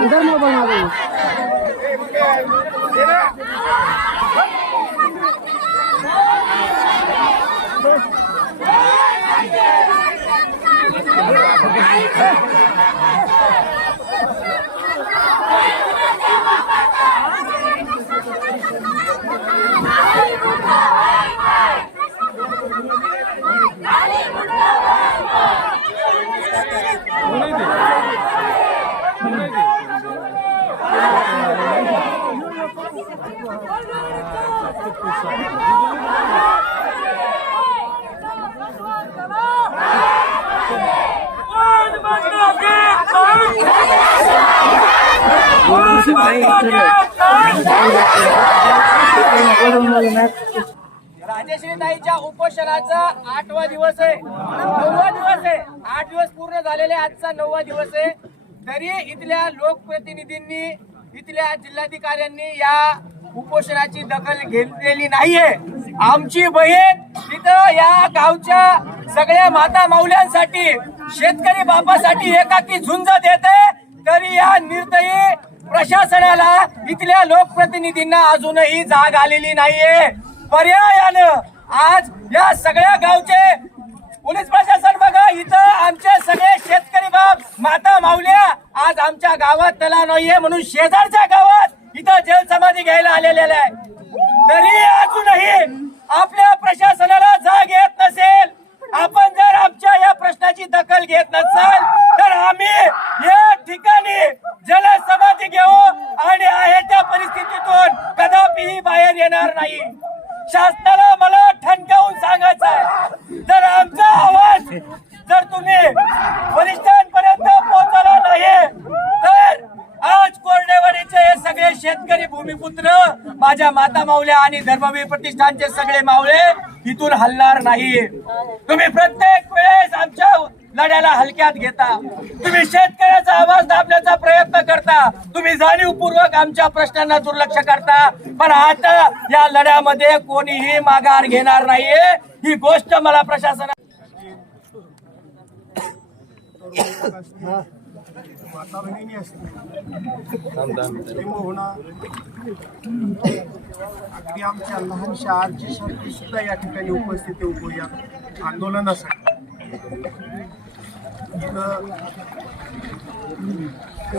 इधर मोबाईल मागो राजेश्रीताईच्या उपोषणाचा आठवा दिवस आहे. नववा दिवस आहे. आठ दिवस पूर्ण झालेले आजचा नववा दिवस आहे. तरी इथल्या लोकप्रतिनिधींनी इथल्या जिल्हाधिकाऱ्यांनी या उपोषणाची दखल घेतलेली नाहीये. आमची बहीण तिथं या गावच्या सगळ्या माता माऊल्यांसाठी शेतकरी बापासाठी एकाकी झुंज देते तरी या निर्दयी प्रशासनाला इथल्या लोकप्रतिनिधींना अजूनही जाग आलेली नाहीये. पर्यायानं आज या सगळ्या गावचे पोलीस प्रशासन बघा इथं आमचे सगळे शेतकरी बाप माता माऊल्या आज आमच्या गावात तला नाहीये म्हणून शेजारच्या गावात इथं जल समाधी घ्यायला आलेल्या आहे. तरी अजूनही आपल्या प्रशासनाला जाग येत नसेल. आपण जर आमच्या या प्रश्नाची दखल घेत नसाल तर आम्ही या ठिकाणी जलसमाधी घेऊ आणि आहे त्या परिस्थितीतून कदापिही बाहेर येणार नाही. शासनाला मला ठणकावून सांगायचं आहे. जर आमचा आवाज जर तुम्ही वरिष्ठांपर्यंत पोहोचवला नाही तर आज कोरडेवाडीचे हे सगळे शेतकरी भूमिपुत्र माझ्या माता माऊल्या आणि धर्मवीर प्रतिष्ठानचे सगळे मावळे इथून हलणार नाही. तुम्ही प्रत्येक वेळेस आमच्या लढ्याला हलक्यात घेता. तुम्ही शेतकऱ्याचा आवाज दाबण्याचा प्रयत्न करता. तुम्ही जाणीवपूर्वक आमच्या प्रश्नांना दुर्लक्ष करता. पण आता या लढ्यामध्ये कोणीही माघार घेणार नाहीये. ही गोष्ट मला प्रशासना माता भगिनी असतील किंबहुना अगदी आमच्या लहानशा आरची सुद्धा या ठिकाणी उपस्थिती उभं या आंदोलनासाठी.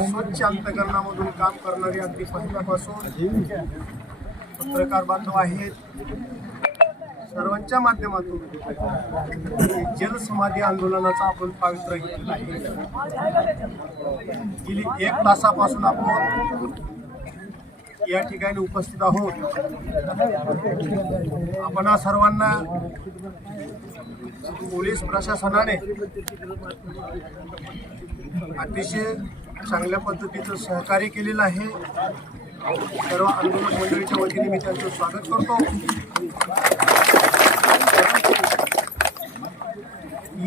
स्वच्छ अंतकरणामधून काम करणारे अगदी पहिल्यापासून पत्रकार बांधव आहेत. सर्वांच्या माध्यमातून जलसमाधी आंदोलनाचा आपण पवित्र घेतलेला आहे. गेली एक तासापासून आपण या ठिकाणी उपस्थित आहोत. आपण सर्वांना पोलीस प्रशासनाने अतिशय चांगल्या पद्धतीचं सहकार्य केलेलं आहे. सर्व आंदोलन मंडळीच्या वतीने मी त्यांचं स्वागत करतो.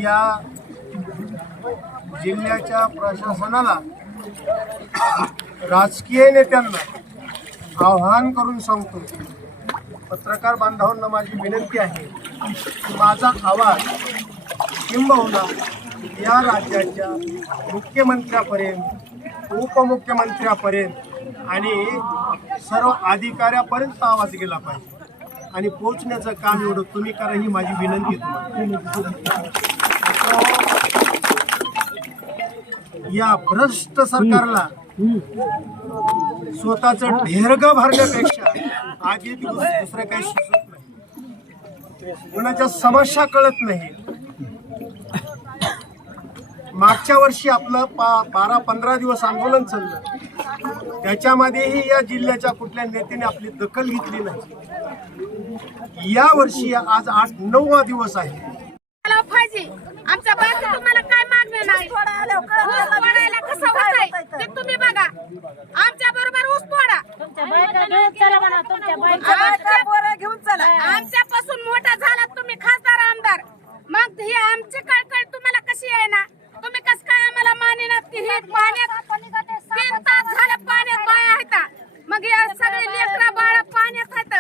या जिल्ह्याच्या प्रशासनाला राजकीय नेत्यांना आव्हान करून सांगतो. पत्रकार बांधवांना माझी विनंती आहे की माझा आवाज किंबहुना या राज्याच्या मुख्यमंत्र्यापर्यंत उपमुख्यमंत्र्यापर्यंत आणि सर्व अधिकाऱ्यापर्यंत आवाज गेला पाहिजे. आणि पोचण्याचं काम एवढं तुम्ही करा ही माझी विनंती तुम्हाला या भ्रष्ट सरकारला स्वतःचं ढेरग भरण्यापेक्षा आधी दुसरं काही सुचत नाही. कुणाच्या समस्या कळत नाही. मागच्या वर्षी आपलं पा बारा पंधरा दिवस आंदोलन चाललं. त्याच्यामध्येही या जिल्ह्याच्या कुठल्या नेत्याने आपली दखल घेतली नाही. या वर्षी आज आठ नववा दिवस आहे. पाहिजे. आमच्या बाकी तुम्हाला काय मागणं नाही ऊस तोडायला कसं होतंय? ते तुम्ही बघा. आमच्या बरोबर ऊस तोडा आमच्यापासून मोठा झाला तुम्ही खासदार आमदार मग ही आमची कळकळ तुम्हाला कशी आहे ना तुम्ही कस काय आम्हाला मानेनात की हे पाण्यात तीन तास झालं पाण्यात बाया आहेत मग या सगळे लेकरा बाळा पाण्यात आहेत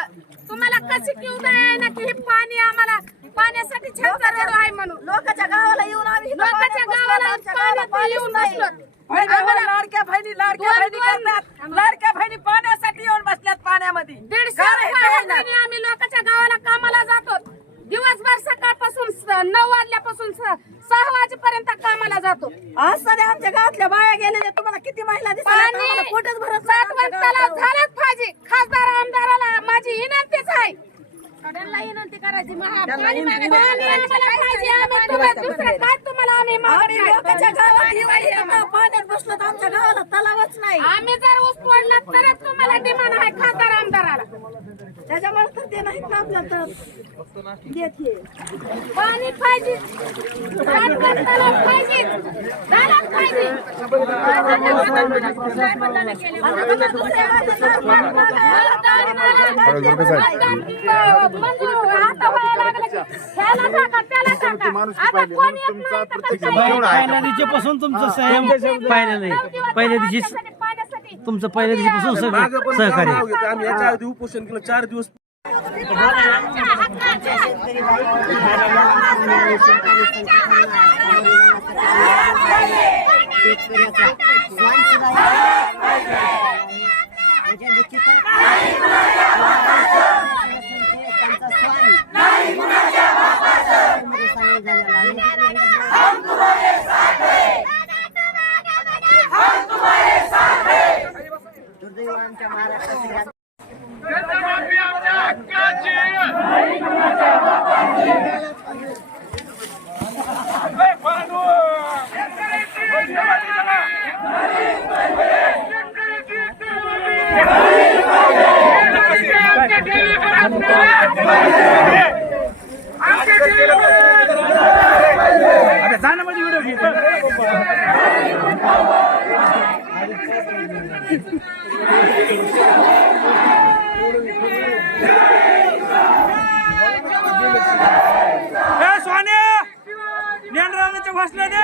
तुम्हाला कशी किव आहे ना की हे पाणी आम्हाला पाण्यासाठी छान आहे म्हणून. लोकांच्या गावाला येऊन आम्ही इथं लोकांच्या पाण्यात बसलो, गावाला आमच्या गावाला पाण्यात येऊन पाणीच नाही. बसलो. आम्हाला लाडक्या बहिणी लाडक्या दोन- बहिणी दोन- करतात. लाडक्या बहिणी पाण्यासाठी येऊन बसल्यात पाण्यामध्ये. आम्ही लोकांच्या गावाला कामाला जातो. दिवसभर सकाळपासून नऊ वाजल्यापासून सहा वाजेपर्यंत कामाला जातो. आज सध्या आमच्या गावातल्या बाया गेलेल्या तुम्हाला किती महिला पाणी पोटच भरत. झालाच पाहिजे. खासदार आमदाराला माझी विनंतीच आहे. त्यांना विनंती करायची महा- त्यांना पाणी विनंती मागायला करायची. पाहिजे आम्ही तुम्हाला दुसरं काय तुम्हाला आम्ही मागत आम्ही नाही. लोकांच्या गावात दिवाळी येतं, पाण्यात बसलो तर आमच्या गावाला तलावच नाही. आम्ही जर ऊस तोडला तरच तुम्हाला डिमांड आहे खासदार आमदाराला. त्याच्यामुळे तर ते नाहीत ना तर देत हे. पाणी पाहिजे पाहिजे पाहिजे काय? पहिल्या दिवशीपासून तुमचं पहिल्या दिवशीपासून सगळं सहकार्य आम्ही याच्या आधी उपोषण केलं चार दिवस आमच्या हक्काच्या. सोन्या ज्ञानराजाच्या घोषणा दे